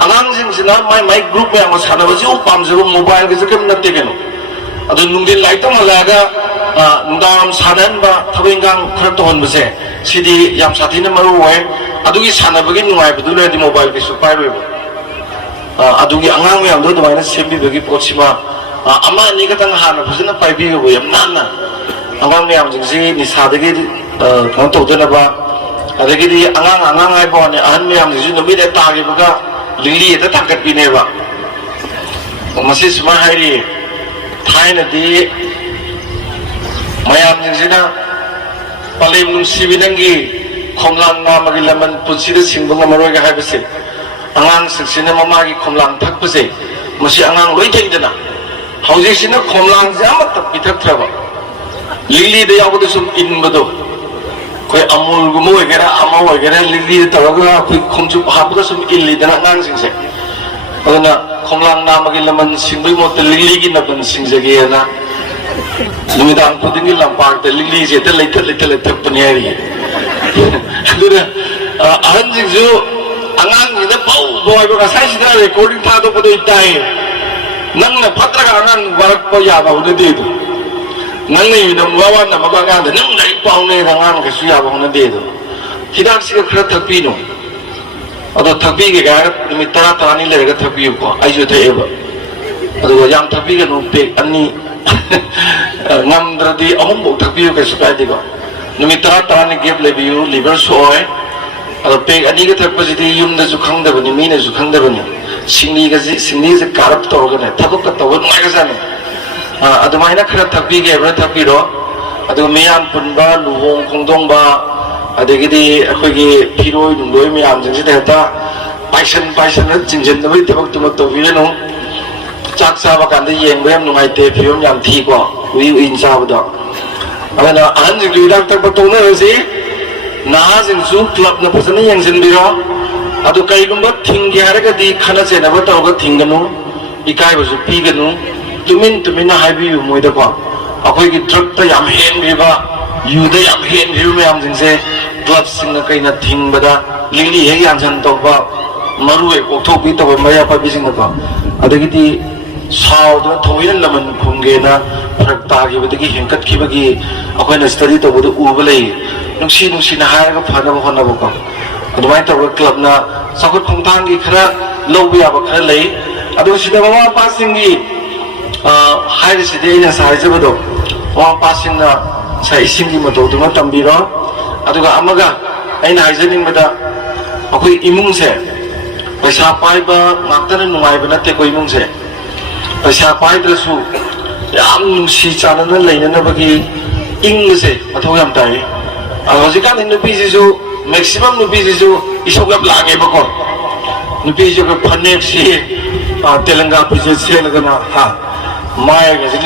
angang jing sina my group mayam sana ba ju pam ju mobile ke kem na te ke no adu nungdin light ma la ga nungdam sanan ba thabingang khar to hon ba se sidi yam sathi na maru wai adugi sana ba gi nungai ba du le di mobile ke su pai ba adugi angang mayam do mai na sembi ba gi pochima ama ni ka tang hana phusina pai bi go yam nana angang mayam jing si ni sa de gi kan to de na ba adagi di angang ai bo ne an mayam ji no mi de ta gi ba lili ta takat pi ne ba masi sma hai ri thai na di mayam jing sina palim nung si binangi khomlang na magi laman punsi de singbang maroi ga hai ba se angang siksina mamagi khomlang thak ba se masi angang loi thai de na hauji sina khomlang jama tak pithak thaba lili de yaw de sum in ba do koi amul gumo egera amau egera lili taraga koi khomchu hapga sum illi dana ngang sing se adana khomlang na magi laman singbai mo te lili gi na ban sing jage na numidang pudingi lampak te lili je te leithat paniari adana ahan jing ju angang ni da pau boy ba sai sida recording tha do podoi tai nang na phatra ga angang warak po ya ba hu de do nang ni nam wawan na maga de nang dai pau ne rangan ke suya ba na de do hidak si ka khra thakpi no ado thakpi ge ga mi tara tara ni le ga thakpi ko ai ju the ba ado yang thakpi ga no pe ani ngam dradi ahum bo thakpi ke su kai de ko mi tara tara ni gap le bi liver soy ꯑꯗꯣ ꯄꯦꯛ ꯑꯅꯤꯒ ꯊꯛꯄꯁꯤꯗꯤ ꯌꯨꯝꯗꯁꯨ ꯈꯪꯗꯕꯅꯤ ꯃꯤꯅꯁꯨ ꯈꯪꯗꯕꯅꯤ ꯁꯤꯡꯂꯤꯁꯦ craft ꯇꯧꯔꯒꯅꯦ ꯊꯕꯛꯀ ꯇꯧꯕ ꯅꯨꯡꯉꯥꯏꯒꯖꯥꯠꯅꯤ ꯑꯗꯨꯃꯥꯏꯅ ꯈꯔ ꯊꯛꯄꯤꯒꯦ ꯍꯥꯏꯕ꯭ꯔꯥ ꯊꯛꯄꯤꯔꯣ ꯑꯗꯨꯒ ꯃꯤꯌꯥꯝ ꯄꯨꯟꯕ ꯂꯨꯍꯣꯡ ꯈꯣꯡꯗꯣꯡꯕ ꯑꯗꯒꯤꯗꯤ ꯑꯩꯈꯣꯏꯒꯤ ꯐꯤꯔꯣꯏ ꯅꯨꯡꯂꯣꯏ ꯃꯌꯥꯝꯁꯤꯡꯁꯤꯗ ꯍꯦꯛꯇ ꯄꯥꯏꯁꯟꯅ ꯆꯤꯡꯁꯤꯟꯅꯕꯒꯤ ꯊꯕꯛꯇꯨꯃ ꯇꯧꯕꯤꯔꯅꯨ ꯆꯥꯛ ꯆꯥꯕ ꯀꯥꯟꯗ ꯌꯦꯡꯕ ꯌꯥꯝ ꯅꯨꯡꯉꯥꯏꯇꯦ ꯐꯤꯕꯝ ꯌꯥꯝ ꯊꯤꯀꯣ ꯎꯏꯅ ꯆꯥꯕꯗꯣ ꯑꯗꯨꯅ ꯑꯍꯟꯁꯤꯡꯁꯨ ꯍꯤꯗꯥꯛ ꯊꯛꯄ ꯇꯣꯛꯅꯔꯁꯤ ꯅꯍꯥꯁꯤꯡꯁꯨ ꯀ꯭ꯂꯕꯅ ꯐꯖꯅ ꯌꯦꯡꯁꯤꯟꯕꯤꯔꯣ ꯑꯗꯨ ꯀꯔꯤꯒꯨꯝꯕ ꯊꯤꯡꯒꯦ ꯍꯥꯏꯔꯒꯗꯤ ꯈꯟꯅ ꯆꯩꯅꯕ ꯇꯧꯔꯒ ꯊꯤꯡꯒꯅꯨ ꯏꯀꯥꯏꯕꯁꯨ ꯄꯤꯒꯅꯨ ꯇꯨꯃꯤꯟꯅ ꯍꯥꯏꯕꯤꯌꯨ ꯃꯣꯏꯗꯀꯣ ꯑꯩꯈꯣꯏꯒꯤ ꯗ꯭ꯔꯒꯇ ꯌꯥꯝ ꯍꯦꯟꯈ꯭ꯔꯤꯕ ꯌꯨꯗ ꯌꯥꯝ ꯍꯦꯟꯈ꯭ꯔꯤꯕ ꯃꯌꯥꯝꯁꯤꯡꯁꯦ ꯀ꯭ꯂꯕꯁꯤꯡꯅ ꯀꯩꯅ ꯊꯤꯡꯕꯗ ꯂꯤꯛꯂꯤ ꯍꯦꯛ ꯌꯥꯟꯁꯟ ꯇꯧꯕ ꯃꯔꯨ ꯍꯦꯛ ꯀꯣꯛꯊꯣꯛꯄꯤ ꯇꯧꯕ ꯃꯌꯥ ꯄꯥꯏꯕꯤꯁꯤꯡꯅꯀꯣ ꯑꯗꯒꯤꯗꯤ ꯁꯥꯎꯗꯨꯅ ꯊꯑꯣꯏꯅ ꯂꯃꯟ ꯈꯨꯝꯒꯦꯅ ꯐꯔꯛ ꯇꯥꯈꯤꯕꯗꯒꯤ ꯍꯦꯟꯀꯠꯈꯤꯕꯒꯤ ꯑꯩꯈꯣꯏꯅ ꯁ꯭ꯇꯗꯤ ꯇꯧꯕꯗ ꯎꯕ ꯂꯩ ꯅꯨꯡꯁꯤꯅ ꯍꯥꯏꯔꯒ ꯐꯅꯕ ꯍꯣꯠꯅꯕꯀꯣ ꯑꯗꯨꯃꯥꯏꯅ ꯇꯧꯔꯒ ꯀ꯭ꯂꯕꯅ ꯆꯥꯎꯈꯠ ꯈꯣꯡꯊꯥꯡꯒꯤ ꯈꯔ ꯂꯧꯕ ꯌꯥꯕ ꯈꯔ ꯂꯩ ꯑꯗꯨꯒ ꯁꯤꯗ ꯃꯃꯥ ꯃꯄꯥꯁꯤꯡꯒꯤ ꯍꯥꯏꯔꯤꯁꯤꯗꯤ ꯑꯩꯅ ꯉꯁꯥꯏ ꯍꯥꯏꯖꯕꯗꯣ ꯃꯃꯥ ꯃꯄꯥꯁꯤꯡꯅ ꯉꯁꯥꯏ ꯏꯁꯤꯡꯒꯤ ꯃꯇꯧꯗꯨꯃ ꯇꯝꯕꯤꯔꯣ ꯑꯗꯨꯒ ꯑꯃꯒ ꯑꯩꯅ ꯍꯥꯏꯖꯅꯤꯡꯕꯗ ꯑꯩꯈꯣই ꯏꯃꯨꯡꯁꯦ ꯄꯩꯁꯥ ꯄꯥꯏꯕ ꯉꯥꯛꯇꯅ ꯅꯨꯡꯉꯥꯏꯕ ꯅꯠꯇꯦꯀꯣ ꯏꯃꯨꯡꯁꯦ ꯄꯩꯁꯥ ꯄꯥꯏꯗ꯭ꯔꯁꯨ ꯌꯥꯝ ꯅꯨꯡꯁꯤ ꯆꯥꯟꯅꯅ ꯂꯩꯅꯅꯕꯒꯤ ꯏꯪꯕꯁꯦ ꯃꯊꯧ ꯌꯥꯝ ꯇꯥꯏ ꯑꯗꯣ ꯍꯧꯖꯤꯛꯀꯥꯟꯗꯤ ꯅꯨꯄꯤꯁꯤꯁꯨ ꯃꯦꯛꯁꯤꯃꯝ ꯅꯨꯄꯤꯁꯤꯁꯨ ꯏꯁꯧ ꯌꯥꯝ ꯂꯥꯡꯉꯦꯕꯀꯣ ꯅꯨꯄꯤꯁꯨ ꯐꯅꯦꯛꯁꯤ ꯇꯦꯂꯪꯒꯥ ꯐꯤꯖꯦꯠ ꯁꯦꯠꯂꯒꯅ ꯃꯥꯏꯒꯁꯤ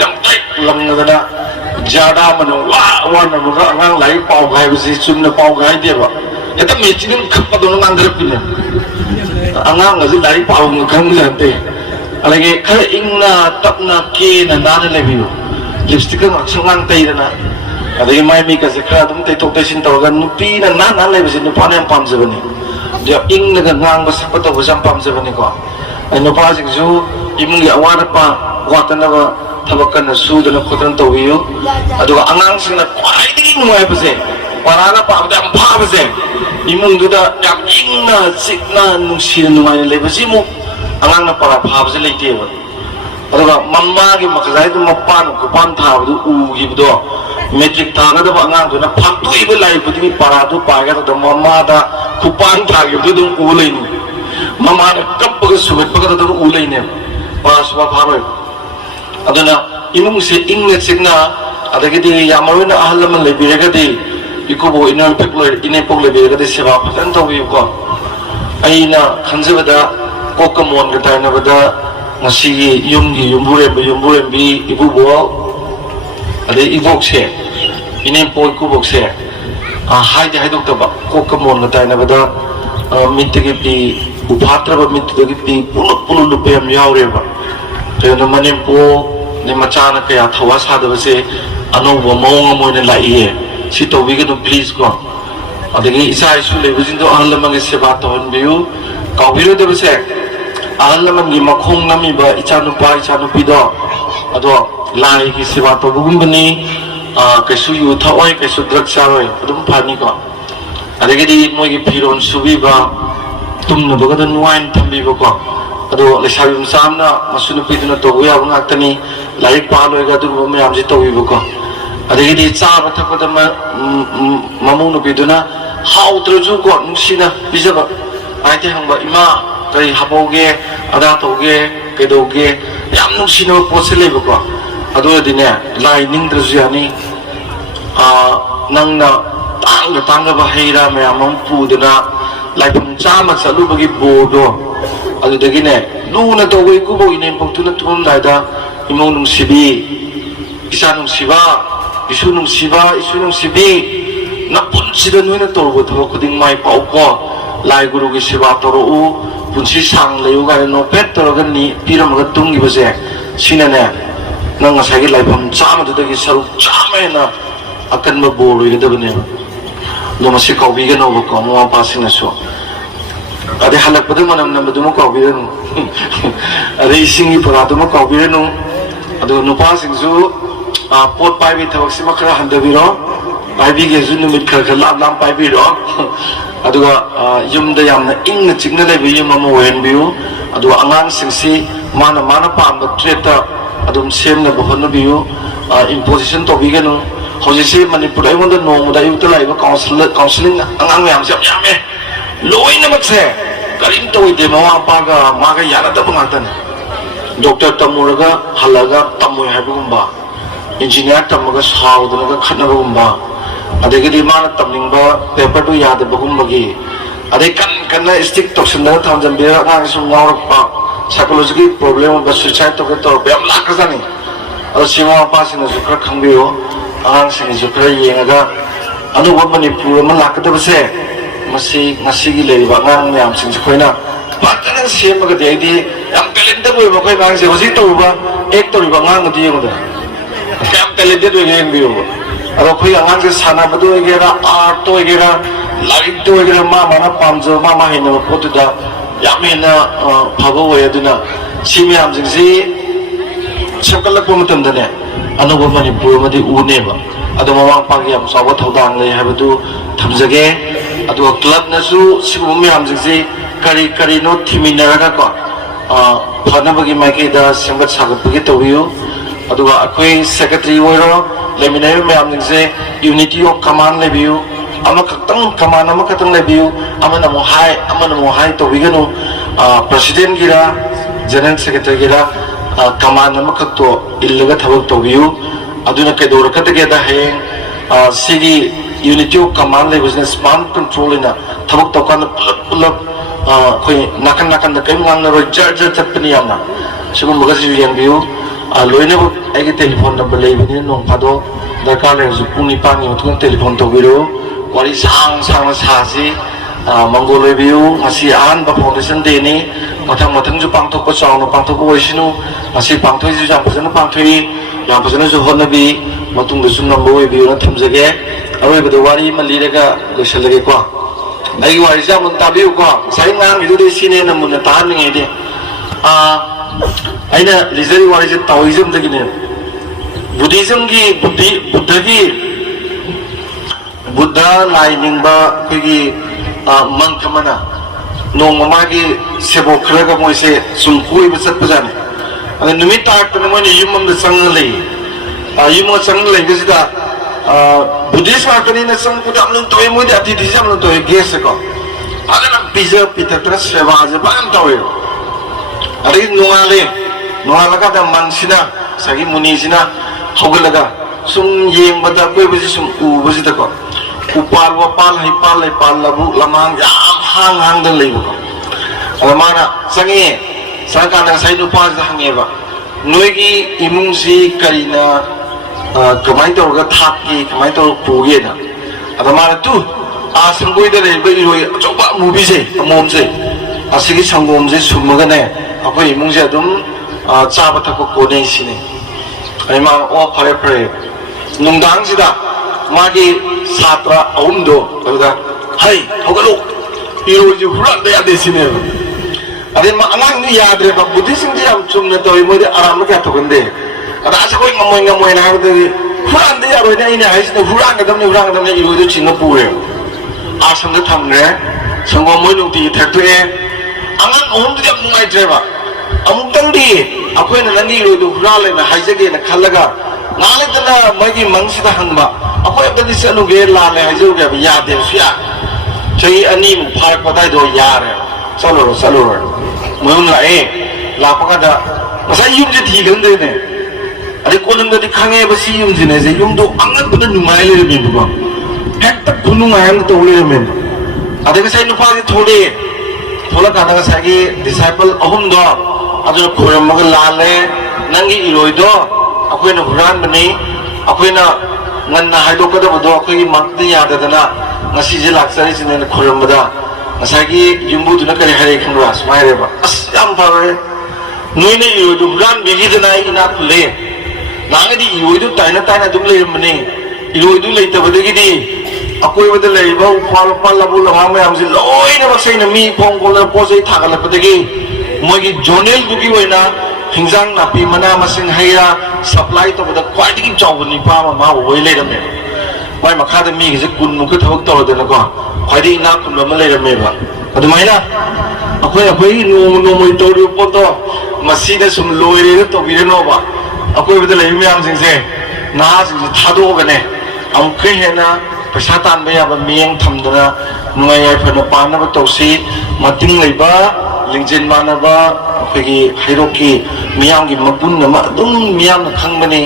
ꯂꯪꯉꯗꯅ ꯖꯥꯔꯗꯥ ꯃꯅꯨꯡ ꯋꯥꯅꯕꯒ ꯑꯉꯥꯡ ꯂꯥꯏꯔꯤꯛ ꯄꯥꯎꯒ ꯍꯥꯏꯕꯁꯤ ꯆꯨꯝꯅ ꯄꯥꯎꯒ ꯍꯥꯏꯗꯦꯕ ꯍꯦꯛꯇ ꯃꯦꯆꯤꯟ ꯈꯞꯄꯗꯧꯅ ꯉꯥꯡꯊꯔꯛꯄꯤꯅꯦ ꯑꯉꯥꯡꯒꯁꯤ ꯂꯥꯏꯔꯤꯛ ꯄꯥꯎꯒ ꯈꯪꯕꯖꯥꯠꯅꯠꯇꯦ ꯑꯗꯒꯤ ꯈꯔ ꯏꯪꯅ ꯇꯞꯅ ꯀꯦꯅ ꯅꯥꯟꯅ ꯂꯩꯕꯤꯌꯨ ꯂꯤꯞꯁꯇꯤꯛꯀ ꯉꯥꯡꯁꯪ ꯇꯩꯗꯅ ꯑꯗꯒꯤ ꯃꯥꯏ ꯃꯤꯠꯀꯁꯦ ꯈꯔ ꯑꯗꯨꯝ ꯇꯩꯊꯣꯛ ꯇꯩꯁꯤꯟ ꯇꯧꯔꯒ ꯅꯨꯄꯤꯅ ꯅꯥꯟꯅ ꯂꯩꯕꯁꯦ ꯅꯨꯄꯥꯅ ꯌꯥꯝ ꯄꯥꯝꯖꯕꯅꯤ ꯏꯪꯅꯒ ꯉꯥꯡꯕ ꯁꯛꯄ ꯇꯧꯕꯁꯦ ꯌꯥꯝ ꯄꯥꯝꯖꯕꯅꯤꯀꯣ ꯅꯨꯄꯥꯁꯤꯡꯁꯨ ꯏꯃꯨꯡꯒꯤ ꯑꯋꯥꯠ ꯑꯄꯥ ꯋꯥꯠꯇꯅꯕ ꯊꯕꯛ ꯀꯟꯅ ꯁꯨꯗꯅ ꯈꯣꯠꯇꯅ ꯇꯧꯕꯤꯌꯨ ꯑꯗꯨꯒ ꯑꯉꯥꯡꯁꯤꯡꯅ ꯈ꯭ꯋꯥꯏꯗꯒꯤ ꯅꯨꯡꯉꯥꯏꯕꯁꯦ ꯄꯔꯥꯅ ꯄꯥꯕꯗ ꯌꯥꯝ ꯐꯥꯕꯁꯦ ꯏꯃꯨꯡꯗꯨꯗ ꯌꯥꯝ ꯏꯪꯅ ꯆꯤꯛꯅ ꯅꯨꯡꯁꯤꯅ ꯅꯨꯡꯉꯥꯏꯅ ꯂꯩꯕꯁꯤꯃꯨꯛ ꯑꯉꯥꯡꯅ ꯄꯔꯥ ꯐꯥꯕꯁꯦ ꯂꯩꯇꯦꯕ ꯑꯗꯨꯒ ꯃꯃꯥꯒꯤ ꯃꯈꯖꯥꯏꯗꯨ ꯃꯄꯥꯟ ꯈꯨꯄꯥꯟ ꯊꯥꯕꯗꯨ ꯎꯈꯤꯕꯗꯣ ꯃꯦꯇ꯭ꯔꯤꯛ ꯊꯥꯒꯗꯕ ꯑꯉꯥꯡꯗꯨꯅ ꯐꯥꯛꯇꯣꯛꯏꯕ ꯂꯥꯏꯔꯤꯛ ꯈꯨꯗꯤꯡꯒꯤ ꯄꯔꯥꯗꯨ ꯄꯥꯏꯒꯗꯕ ꯃꯃꯥꯗ ꯈꯨꯄꯥꯟ ꯊꯥꯈꯤꯕꯗꯨ ꯑꯗꯨꯝ ꯎ ꯂꯩꯅꯤ ꯃꯃꯥꯅ ꯀꯞꯄꯒ ꯁꯨꯒꯠꯄꯒ ꯑꯗꯨꯝ ꯎ ꯂꯩꯅꯦꯕ ꯄꯔꯥ ꯁꯨꯡꯐꯥ ꯐꯥꯔꯣꯏꯕ ꯑꯗꯨꯅ ꯏꯃꯨꯡꯁꯦ ꯏꯪꯅ ꯆꯤꯛꯅ ꯑꯗꯒꯤꯗꯤ ꯌꯥꯝ ꯃꯔꯨꯑꯣꯏꯅ ꯑꯍꯜ ꯂꯃꯟ ꯂꯩꯕꯤꯔꯒꯗꯤ ꯏꯀꯨꯕꯣꯛ ꯏꯅꯦꯝꯄꯣꯛ ꯂꯩꯕꯤꯔꯒꯗꯤ ꯁꯦꯕꯥ ꯐꯖꯅ ꯇꯧꯕꯤꯌꯨꯀꯣ ꯑꯩꯅ ꯈꯟꯖꯕꯗ ꯀꯣꯛꯀ ꯃꯣꯟꯒ ꯇꯥꯏꯅꯕꯗ ꯉꯁꯤꯒꯤ ꯌꯨꯝꯒꯤ ꯌꯨꯝꯕꯨꯔꯦꯝꯕꯤ ꯏꯀꯨꯕꯣꯛ ꯑꯗꯩ ꯏꯕꯣꯛꯁꯦ ꯏꯅꯦꯝꯄꯣꯛ ꯏꯀꯨꯕꯣꯛꯁꯦ ꯍꯥꯏꯗꯤ ꯍꯥꯏꯗꯣꯛꯇꯕ ꯀꯣꯛꯀ ꯃꯣꯟꯒ ꯇꯥꯏꯅꯕꯗ ꯃꯤꯠꯇꯒꯤ ꯄꯤ ꯎꯐꯥꯠꯇ꯭ꯔꯕ ꯃꯤꯠꯇꯨꯗꯒꯤ ꯄꯤ ꯄꯨꯂꯞ ꯂꯨꯞꯄ ꯌꯥꯝ ꯌꯥꯎꯔꯦꯕ 그래서 Manipur 내 Machana kaya thawa sadabase anong mawang mo na laiye si tawbigan ng please ko adagi isa isu lebusin to ahal lamang seba tahon biyu kawiro de base ahal lamang gi makhong nami ba ichanupa ichanupi do ado lai gi seba to bugum bani kaisu yu thawai kaisu drug saroi adum phani ko adagi di moi gi phiron subi ba tumna baga nuain thambi ba ko अदो लेसाबी मसामना मसुनु पिदुना तोबु याबु ngakani like पालोइगा दुबु मयामजि तोबिबुको अदगिदि चाबा थकपदा ममुनु पिदुना हाउद्रजु को नुसिना बिजबा आइते हंबा इमा कई हाबोगे अदा तोगे केदोगे याम नुसिना पोसे लेबुको अदोदिने लाई निंद्रजु यानी नंगना तांगा बहेरा मयामम पुदुना लाइफम चामा चलुबगी बोदो अदुदगिने Luna तोबई कुबो इनेमपोक्तुना तुमलाइदा इमों नुसिबी इसा नुसिबा इसु नुसिबी नपुनसिदा नोइना तोरबो थबक खुदिंग माइ पाउको लाइ गुरुगी सेवा तोरउ पुनसि सांग लेउगा नो पेट तोरगनि पिरमगा तुंगिबसे सिनाने नंग ngसाइगी लाइफम चामदुदगी सरुक चामेना अकनबा बोरइगदबने नमसि कौबिगनो को मवा पासिनसो अरे हलक पदे मनम नमदुम कौबिरनु अरे इसिंगी परादुम कौबिरनु अदो नुपा सिंगजु पोट पाइबि थबकसिमा खरा हंदबिरो पाइबिगे जु नुमित खर लाम लाम पाइबिरो अदुगा युमदा यामना इंग चिंगना लेबि युम अमा वेनबिउ अदुगा अंगांग सिंगसि माना पामबा ट्रेटा अदुम सेमना बहनबिउ इम्पोजिशन तोबिगनु हौजिसे मणिपुर अइमोंदा नोंगदा युक्ता लाइबा काउंसलिंग अंगांग यामसे यामे loina makse karim to ide mama paga maga yana da bangatan doctor tamuraga halaga tamu habumba engineer tamaga saudanaga khanabumba adegidi mana tamlingba paper to yada bagumagi ade kan stick toxina thamjam bira ngang sum ngawrakpa psychological problem ba suicide to to bem lakazani ado sima pa sina zukra khangbiyo ang sini zukra yengaga anu ba Manipur ma lakadabase masi ngasi gi leriba ngang yam sing khoina patana semaga deidi yam talented boy ba kai ngang se hosi to ba ek to ba ngang di yoda yam talented boy ngang biyo ado khoi ngang se sana ba do egera art to egera life to egera ma mana pamjo ma ma hina potuda yamena phabo wayaduna simi am sing si sakalak pa matam dane anu ba Manipur ma di uneba ado mawang pagi am sawa thodang le habadu thamjage ado club na su sibumi am jingsi kari no thiminaraga ko phanabagi maike da sembat sagapagi tobiyo ado akoi secretary oiro leminai me am jingse unity of command lebiyo ama katang command ama katang lebiyo amana mo hai tobigano president gira general secretary gira command ama katto illaga thabak tobiyo aduna kedor katageda he sigi unity of command le business span control ina thabak tokan pulap khoi nakan da kai ngang na ro jar chapni yamna sigum bagasi yang biu loina bu ai telephone number le bini nong phado darkar le ju puni pani utun telephone to biro wari sang sa si mangolo biu ngasi an ba foundation de ni mathang ju pangthok ko chawno pangthok ko oisinu ngasi pangthoi ju jang phajana pangthoi yang phajana ju honabi matung da sun number we biu na thamjage aroi bada wari ma liraga loisalage ko ai wari ja mun tabiu ko sai ngang idu de sine na mun ta ninge de aina lizari wari je taoism de gine buddhism gi buddha lai ningba khigi man kamana nong mamagi sebo khraga moise sumkui besat pajane ane numit tak tane moine yumam de sangle yumam sangle gesida buddhist markani na sang pudam lung toy mo de ati jam lung toy ges ko ada lang pizza pita tra seva je bam toy ari nongala ka da mansina sagi muni sina hogalaga sum yeng bada koi bisi sum u bisi ta ko upal wa pal hai pal lai pal labu lamang yam hang dan lei ko ada mana sangi sangka na sai nu pa ja hange ba noigi imung si karina kamai to ga thaki kamai to puge na ada mana tu sangoi da lei bai roi choba movie se amom se asigi sangom se sumaga ne akoi imung se adum chaba thako ko nei sine ai ma o phare nungdang sida magi satra aundo da hai hogalo iro ju huran da yade sine ade ma anang ni yadre ba buddhism ji am chumna to mo de aram ka to gande ada asa koi ngamoy na de huran de yaro ne ina haisne huran ga dam ne iro ju chinga pure asam da thamne sangom moi nu ti thak tue angang om de am ngai tre ba amuk dang di akoi na nangi iro ju huran le na haisage na khalaga ngale dana magi mangsida hangba akoi da dis anu ge la le haiju ge ya de sia chei ani mu phar padai do ya re salo mun la la pa da masa yum je thi gan de ne ade konung da di khange ba si yum je ne je yum do angat ba nu mai le me ba hek ta kunu ngai ang to le me ade ga sai nu pa di thola ka da sa gi disciple ahum do adu khoram ma ga la le nangi iroi do akoi na huran bani akoi na ngan na haido ka da bodo akoi mak di ya da na ngasi je laksari sine na khoram bada ngasagi yumbu du na kare hare khangwa smai re ba as yam ba re noi ne yu du huran bi gi da ina khule nang di yu du tai na dum le mani yu du le ta bada gi di akoi bada le ba phal pal la bu la ma yam si loi na ba sai na mi phong ko la po sai tha ka la bada gi moi gi jonel du gi hoina hingjang na pi mana masing haira supply to da kwai ti chaw ni pa ma woi le ram me mai makha da mi ge kun mu ka thawak to da na ko kwai di na kun ma le ram me ba adu mai na akoi no moi to ru po to masi da sum loi re to bi re no ba akoi ba da le mi am sing se na sing tha do ga ne am ke he na पैसा तानबा याबा मियें थमदना नुंगाई याइफना पानबा तौसी मतिंग लेबा लिंजिन मानबा अखोगी हैरोकी मियामगी मपुन नमा अदुम मियामना खंगबनी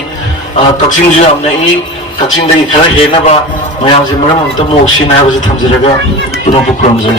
कक्सिंगजु यामना इ कक्सिंगदगी खरा हेनबा मयामजे मरम अमता मोक्सिन हाबजे थमजरगा पुनः खुरमजै